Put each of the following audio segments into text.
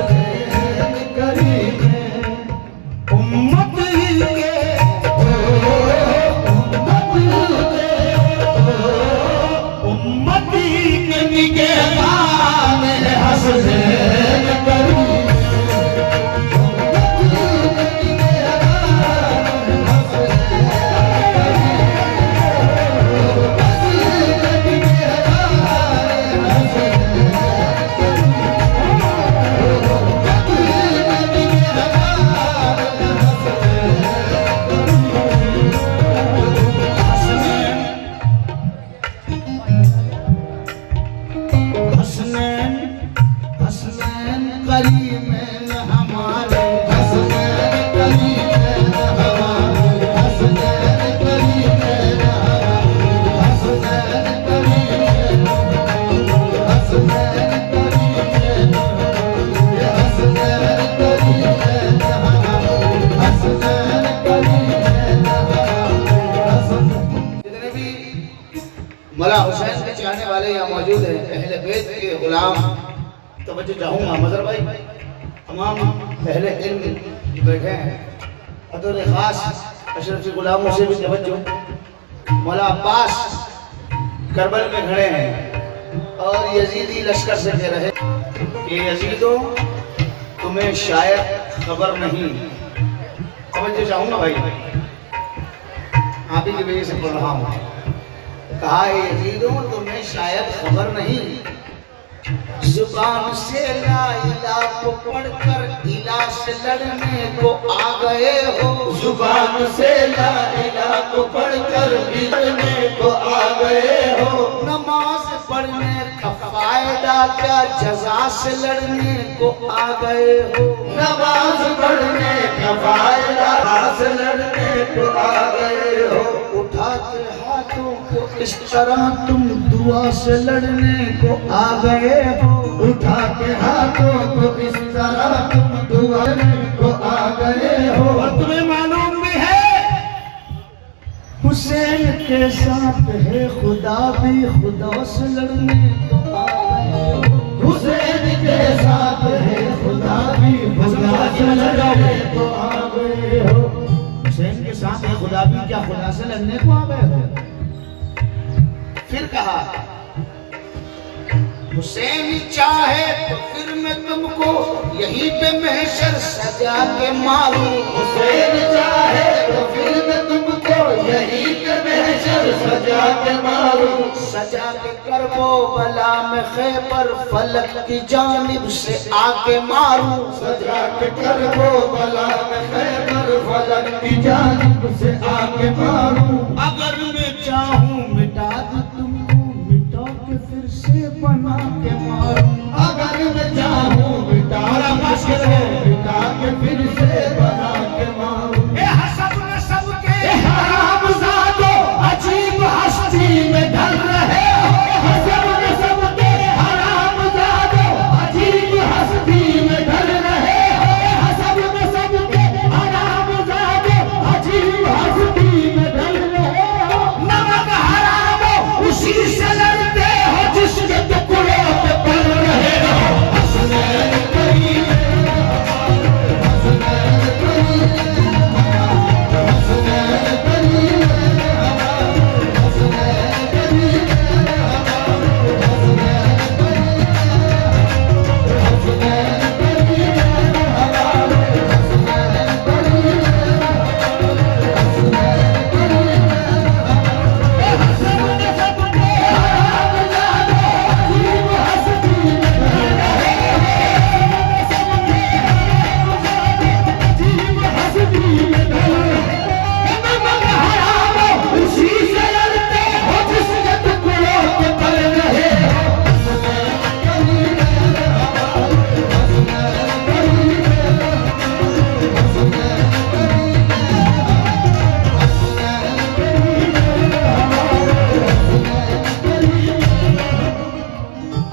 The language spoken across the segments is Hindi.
हसनैन करीम उम्मत के उम्मत के निगहबान हसनैन करीम हसनैन हसनैन करीम हमारे हसनैन करीम हमारे हसनैन करीम हसनैन करीम हसनैन करीम हसनैन करीम हसनैन करीम जितने भी मौला हुसैन के चाहने वाले यहाँ मौजूद हैं, अहले बैत के गुलाम, तवज्जो चाहूँगा मज़हर भाई, तमाम अहले इल्म जो बैठे हैं, बतौर ख़ास अशरफी गुलामों से भी तवज्जो। मौला अब्बास करबल में खड़े हैं और यजीदी लश्कर से कह रहे कि यजीदों तुम्हें शायद खबर नहीं। तवज्जो चाहूँगा भाई, आप ही की वजह से पढ़ रहा हूँ। कहा यजीदों तुम्हें शायद खबर नहीं, जुबान से ला इलाह को पढ़कर इलाह से लड़ने को आ गए हो। जुबान से ला इलाह को पढ़कर लड़ने को आ गए हो। नमाज पढ़ने का फायदा क्या, जज़ा से लड़ने को आ गए हो। नमाज पढ़ने का फायदा से लड़ने को आ गए हो। उठाते हाथों को इस तरह तुम दुआ से लड़ने को आ गए हो। उठा के हाथों को इस तरह तुम दुआ को आ गए हो। और तुम्हें मालूम भी है हुसैन के साथ है खुदा भी, खुदा से लड़ने को आ गए हो। हुसैन के साथ है खुदा भी, खुदा से लड़ने को आ गए हो। हुसैन के साथ है खुदा भी, क्या खुदा से लड़ने को आ गए हो? फिर कहा हुसैन चाहे तो फिर मैं तुमको यहीं पे महशर सजा के मारूं। हुसैन चाहे तो फिर मैं तुमको यहीं पे महशर सजा के मारूं। सजा के करबो बला में खैबर फलक की जानिब से आके मारूं। सजा के करबो बला में खैबर फलक की जानिब से आके मारूं। अगर मैं चाहूं मिटा दूं तुमको, मिटा के फिर से बना के मारूं। अगर मैं चाहूं मिटा के फिर से बना के मारूं। हसब नसब के हरामज़ादो अजीब हस्ती में ढल रहे हो। हसब नसब के हरामज़ादो अजीब हस्ती में ढल रहे हो। हसब नसब के हरामज़ादो अजीब हस्ती में ढल रहे हो। नमक हराम उसी से लड़ते हो जिसके टुकड़ों पे पल रहे हो। हसनैन करीम हसनैन करीम हसनैन करीम हसनैन करीम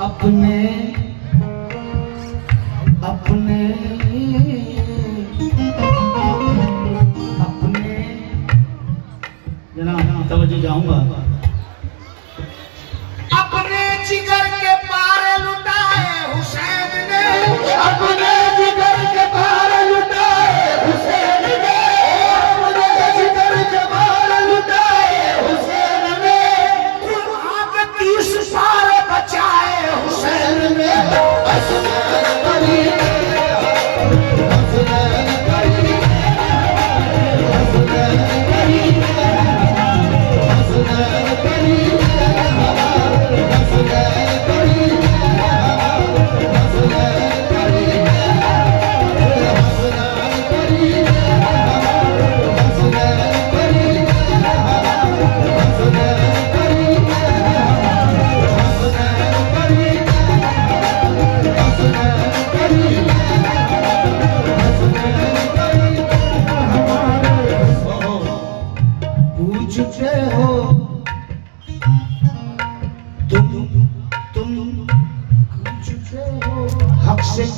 अपने अपने अपने जनाब तवज्जो चाहूंगा। अपने जिगर के पारे लुटाए हुसैन ने, अपने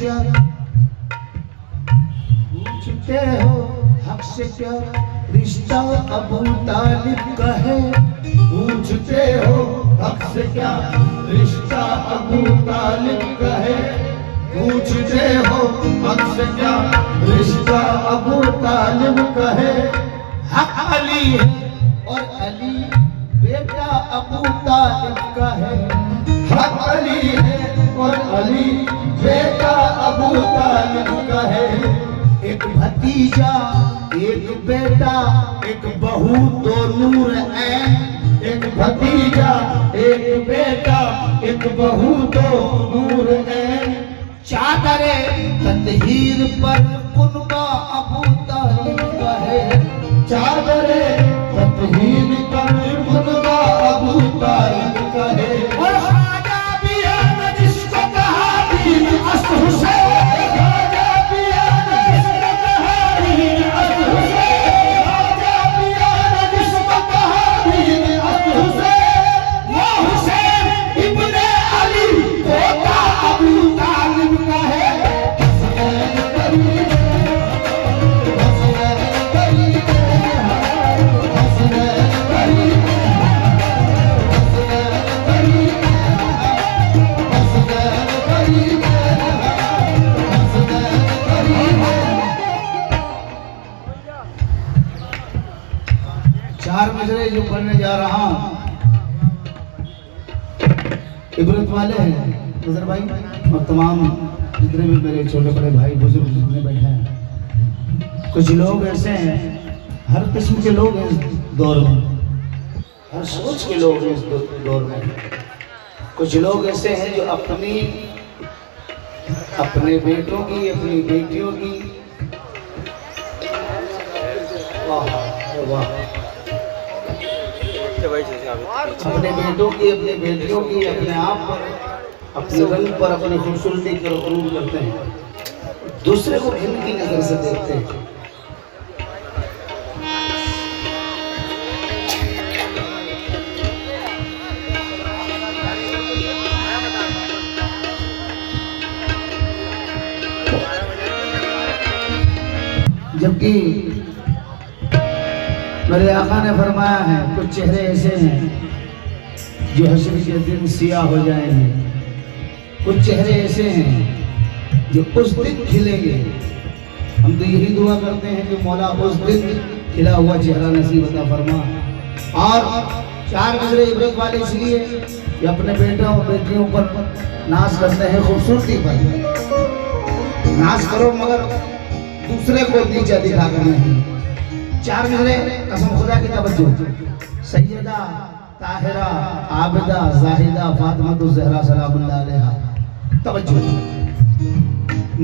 क्या पूछते हो हक से क्या रिश्ता अबू तालिब का है। पूछते हो हक से क्या रिश्ता अबू तालिब का है। पूछते हो हक से क्या रिश्ता अबू तालिब का है। हक अली है और अली बेटा अबू तालिब का है। हक अली है और अली बेटा अबू तालिब का है। एक भतीजा एक बेटा एक बहू दो नूर ऐन। एक भतीजा एक बेटा एक बहू दो नूर ऐन। चादरे ततहीर पर कुनबा अबू तालिब का है। चादरे ततहीर पर कुनबा अबू तालिब का है। और ख्वाजा भी है जिसको कहा दीन अस्त हुसैन। ख्वाजा भी है जिसको कहा दीन अस्त हुसैन। ख्वाजा भी है जिसको कहा दीन अस्त हुसैन। वो हुसैन इब्ने अली पोता अबू तालिब का है। चार मिसरे जो पढ़ने जा रहा हूं इबरत वाले हैं नजर भाई और तमाम जितने भी मेरे छोटे बड़े भाई बुजुर्ग जितने बैठे हैं। कुछ लोग ऐसे हैं, हर किस्म के लोग हैं इस दौर में, हर सोच के लोग हैं इस दौर में। कुछ लोग ऐसे हैं जो अपने बेटों की अपनी बेटियों की वाह वाह अपने बेटों की अपने बेटियों की अपने आप पर अपने रंग पर अपनी खूबसूरती पर गुरूर करते हैं। दूसरे को घिन की नजर से देखते हैं। जबकि मेरे आका ने फरमाया है कुछ चेहरे ऐसे हैं जो हश्र के दिन सियाह हो जाएंगे। कुछ चेहरे ऐसे हैं जो उस दिन खिलेंगे। हम तो यही दुआ करते हैं कि मौला उस दिन खिला हुआ चेहरा नसीब अता फरमा। और चार नजरे इबरत वाले इसलिए कि अपने बेटों और बेटियों पर नाज करते हैं, खूबसूरती पर नाज करो मगर दूसरे को नीचा दिखा कर नहीं। चार नजरे कसम खुदा की तवज्जो सैयदा ताहिरा आबिदा जाहिदा फातिमा ज़हरा सलामुल्लाह अलैहा। तवज्जो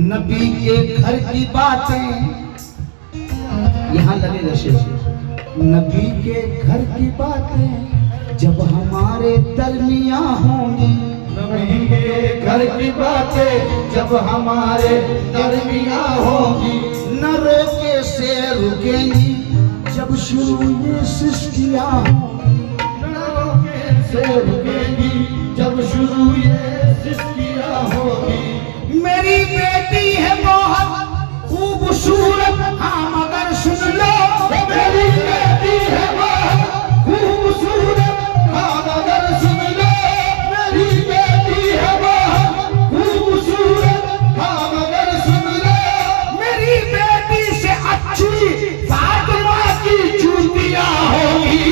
नबी के घर की बातें यहाँ लगे नशे। नबी के घर की बातें जब हमारे दरमिया होंगी। नबी के घर की बातें जब हमारे दरमिया होंगी। न रोके से रुकेंगी जब शुरू ये सृष्टियाँ होंगी। न रोके से रुकेंगी जब शुरू ये सृष्टियाँ होंगी। मेरी बेटी है बहुत खूबसूरत हाँ मगर सुन लो। मेरी बेटी है बहुत खूबसूरत हाँ मगर सुन लो। मेरी बेटी है बहुत खूबसूरत हाँ मगर सुन लो। मेरी बेटी से अच्छी फातिमा की चूतियाँ होगी।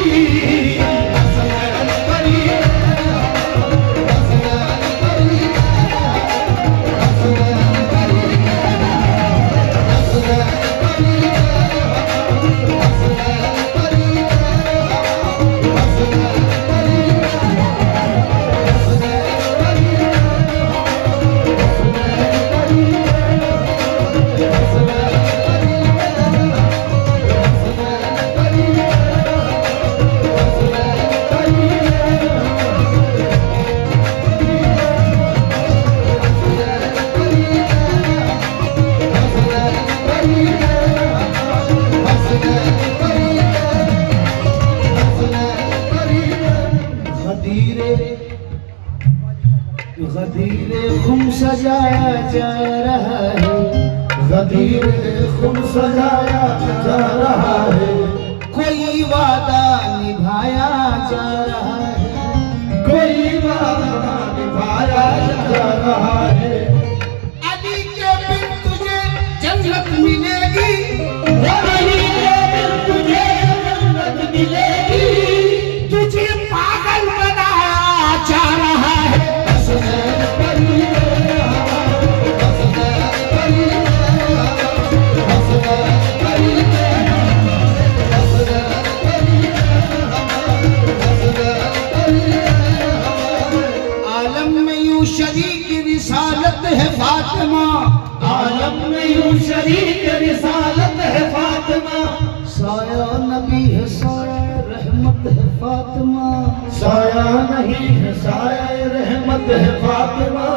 खतीरे खुद सजाया जा रहा है, कोई वादा निभाया जा रहा है, कोई वादा निभाया जा रहा है। अली के बिन तुझे जन्नत मिलेगी, अली के बिन तुझे जन्नत मिलेगी, तुझे पागल बनाया जा रहा है। शरीक रिसालत है फातिमा, आलम में यूं शरीक रिसालत है फातिमा, साया नबी है साया रहमत है फातिमा, साया नहीं है साया रहमत है फातिमा।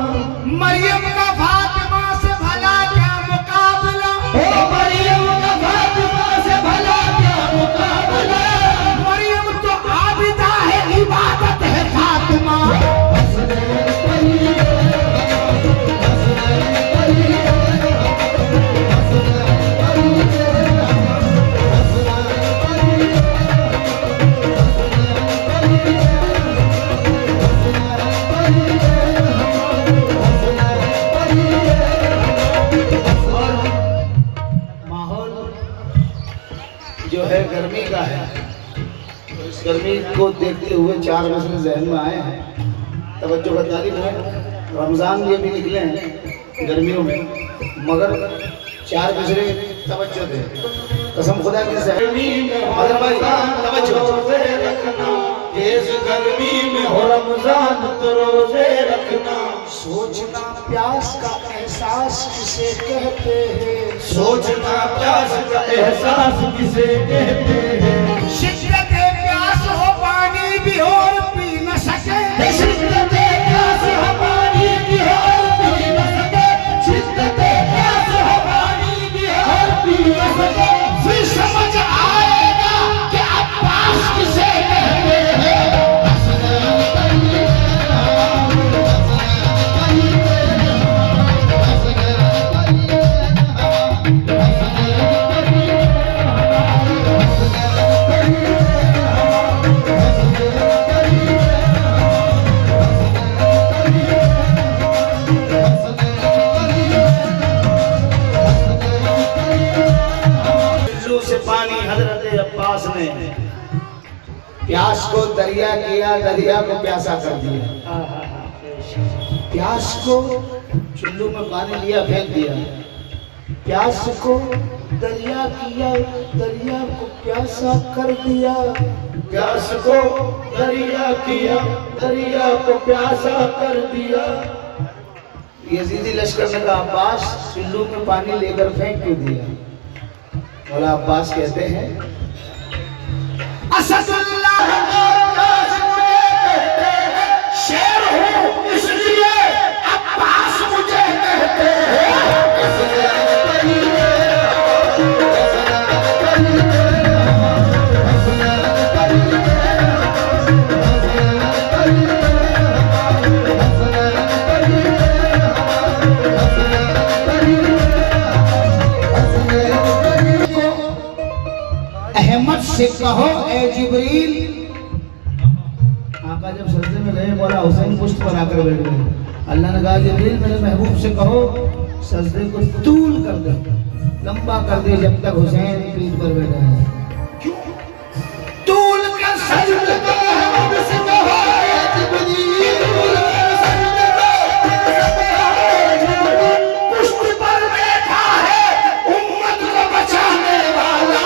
मरियम का फातिमा से भला क्या मुकाबला, ओ मरियम का फातिमा से भला क्या मुकाबला, मरियम तो आबिदा है इबादत है फातिमा। जो है गर्मी का है, तो इस गर्मी को देखते हुए 4 मसले जहन में आए हैं। तवज्जो का तालिब है, रमज़ान भी अभी निकले हैं गर्मियों में, मगर 4 मसले तवज्जो दे, कसम खुदा की गर्मी में अदर भाई तवज्जो रखना, इस गर्मी में हो रमज़ान तो रोजे रखना, सोचना प्यास का एहसास किसे कहते हैं, सोचना प्यास का एहसास किसे कहते हैं, शिद्दत प्यास हो पानी भी और पी न सके, शिद्दत प्यास हो पानी भी और पी न सके, शिद्दत प्यास हो पानी भी और पी न सके, फिर समझ आएगा कि अब्बास किसे कहते हैं। पानी हजरत अब्बास ने प्यास को दरिया किया, दरिया को प्यासा कर दिया, प्यास को चुल्लू में पानी लिया फेंक दिया, प्यास को दरिया किया, दरिया को प्यासा कर दिया, प्यास को दरिया किया, दरिया को प्यासा कर दिया। यजीदी लश्कर ने कहा अब्बास चुल्लू में पानी लेकर फेंक क्यों दिया? मौला अब्बास कहते हैं असदुल्लाह शेर हूँ इसलिए अब्बास मुझे कहते हैं। अहमद से कहो ए जिब्रील, आका जब सजदे में गए मौला हुसैन पुष्ट पर आकर बैठ गए। अल्लाह ने कहा जिब्रील मेरे महबूब से कहो सजदे को तूल कर दे, लंबा कर दे जब तक हुसैन पीठ पर बैठा है। क्यों तूल कर सजदे को महबूब से कहो ए जिब्रील, पुष्ट पर बैठा है उम्मत को बचाने वाला।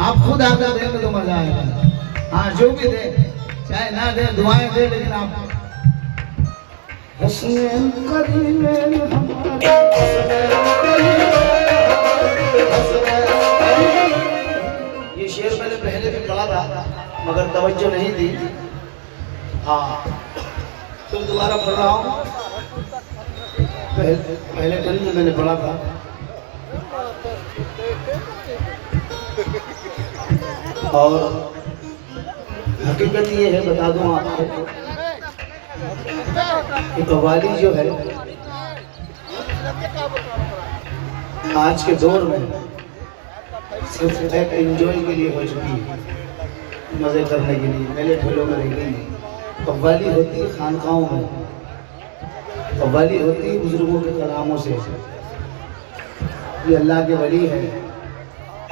आप खुद आकर देंगे तो मजा आएगा। हाँ जो भी दे, चाहे ना दे, दुआएं दे, लेकिन आप हसनैन करीमैन हमारे ये शेर मैंने पहले भी पढ़ा था मगर तवज्जो नहीं दी। हाँ तो दोबारा पढ़ रहा हूँ। पहले टन में मैंने पढ़ा था। और हकीकत ये है, बता दूं आपको कि कव्वाली जो है आज के दौर में सिर्फ एक एंजॉय के लिए हो चुकी है, मज़े करने के लिए, मेले ठेलों में रह गई है। कव्वाली होती है खानकाहों में, कव्वाली होती है बुजुर्गों के कलामों से, ये अल्लाह के वली है।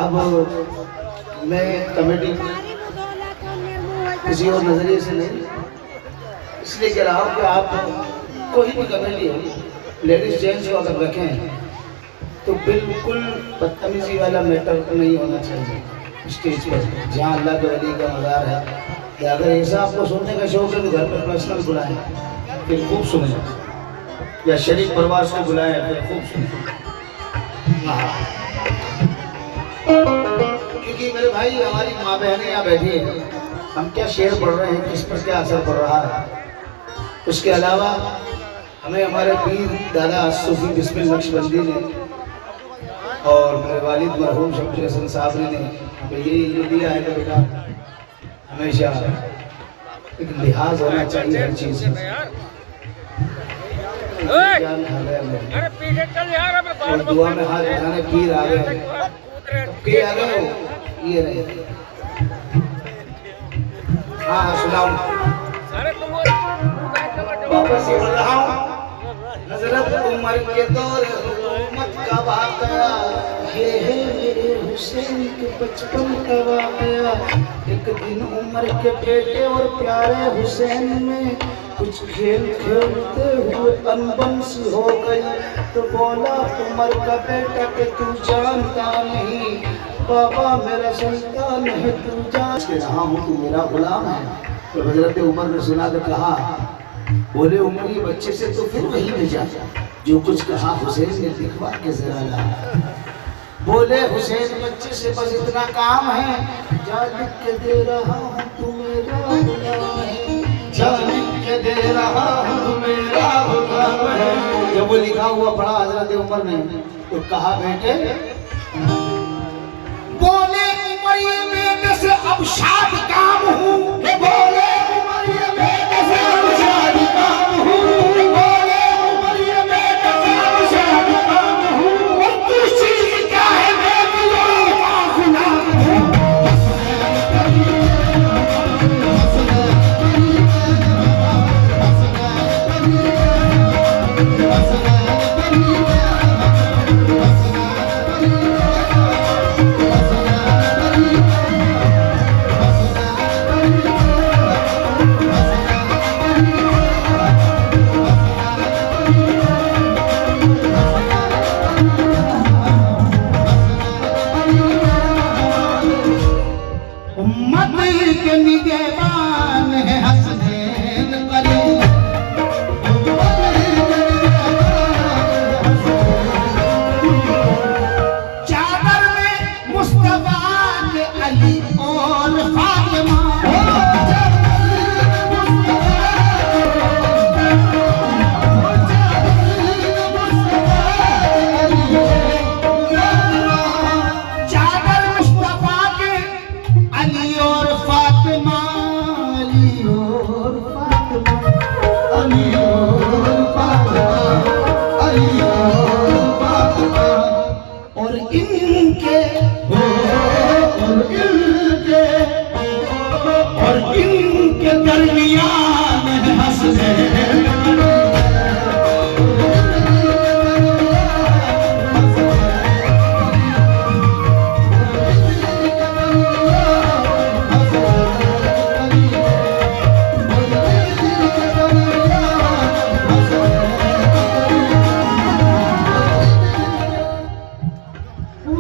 अब मैं कमेटी किसी और नज़रिए से नहीं, इसलिए कह रहा हूँ कि आप कोई भी कमेटी हो, लेडीज जेंट्स को अगर रखें तो बिल्कुल बदतमीजी वाला मैटर नहीं होना चाहिए स्टेज पर, जहाँ अल्लाह के वली का मज़ार है। या अगर ऐसा आपको सुनने का शौक है तो घर पर पर्सनल बुलाएं, फिर खूब सुने, या शरीफ प्रवास को बुलाएं, फिर खूब सुने। हाँ, क्योंकि मेरे भाई हमारी माँ बहनें यहाँ बैठी हैं, हम क्या शेर पढ़ रहे हैं, किस पर क्या असर पड़ रहा है। उसके अलावा हमें हमारे पीर दादा सूफी बिस्मिल नक्शबंदी ने और मेरे वालिद मरहूम शमशेर हसन साहब ने हमें ये दिया है कि बेटा हमेशा एक लिहाज होना चाहिए हर चीज़ में। और दुआ में हाथ उठाने पीर आ गए, पीर आ गए हो ये रहे। हाँ सुनाओ, वापस ये बोल रहा हूँ। हज़रत उमर के दौर हुकूमत का वाक़या, ये है मेरे हुसैन के बचपन का वाक़या। एक दिन उमर के बेटे और प्यारे हुसैन में कुछ खेल खेलते हुए अनबन सी हो गई, तो बोला उमर का बेटा कि तू जानता नहीं, बाबा मेरा संतान है, तू जान के रहा हूँ, तू मेरा गुलाम है। तो हज़रत उमर ने सुना तो कहा, बोले उमर ये बच्चे से तो फिर वही भेजा जो कुछ कहा हुसैन ने लिखवा के जरा ला। बोले हुसैन बच्चे से बस इतना काम है, जा लिख के दे रहा हूँ तू मेरा गुलाम है, जा लिख के दे रहा हूँ तू मेरा गुलाम है। जब वो लिखा हुआ पढ़ा हज़रत उमर ने तो कहा, बेटे बोले उमर ये बेटे से अब शाद काम हूँ, बोले उमर ये बेटे से अब शाद काम हूँ, बोले उमर ये बेटे से अब शाद काम हूँ, और तू चीज़ क्या है मैं गुलाम का गुलाम हूँ।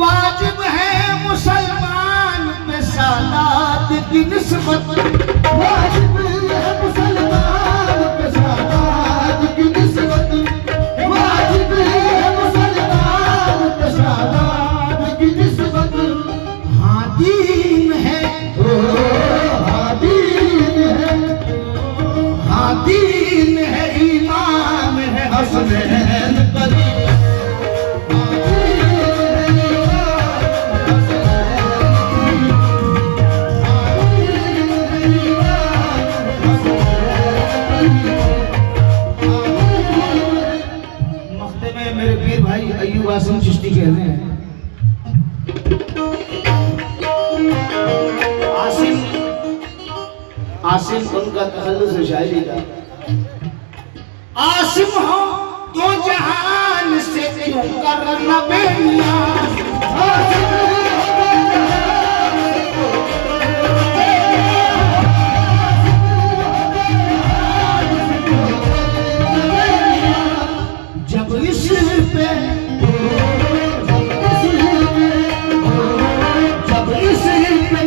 वाजिब है मुसलमान पे सालात की निस्बत, वाजिब है मुसलमान पे सालात की निस्बत, वाजिब है मुसलमान पे सालात की निस्बत। हाँ दीन है, हाँ दीन है, हाँ दीन है, ईमान है, हसनैन में मेरे पीर भाई अय्यूब आसिम चिश्ती कहते हैं, आसिम उनका तखल्लुस है शायरी का। आसिम हो तो जहान से क्यों करना बेनियाज, जब इस पे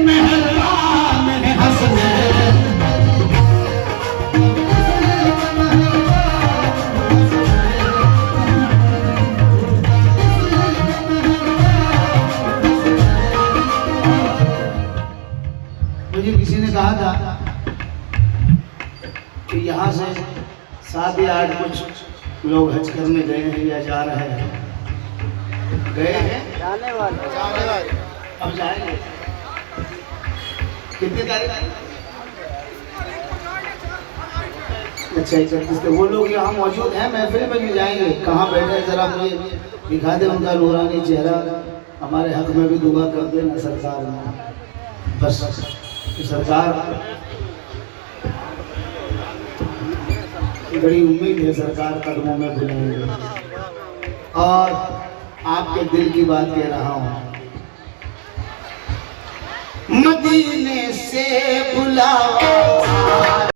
मेहरबान है हंसने, मुझे किसी ने कहा था कि यहाँ से 7 या 8 कुछ लोग हज करने गए हैं या जा रहे हैं, गए हैं जाने वाले अब जाएंगे। कितनी तारीख? अच्छा 31 वो लोग यहाँ मौजूद हैं, महफिल में भी जाएंगे। कहाँ बैठे हैं जरा मुझे दिखा दे उनका नूरानी चेहरा, हमारे हक में भी दुआ कर देना सरकार में। बस सरकार बड़ी उम्मीद है, सरकार कदमों में बुलाएंगे। और आपके दिल की बात कह रहा हूँ, मदीने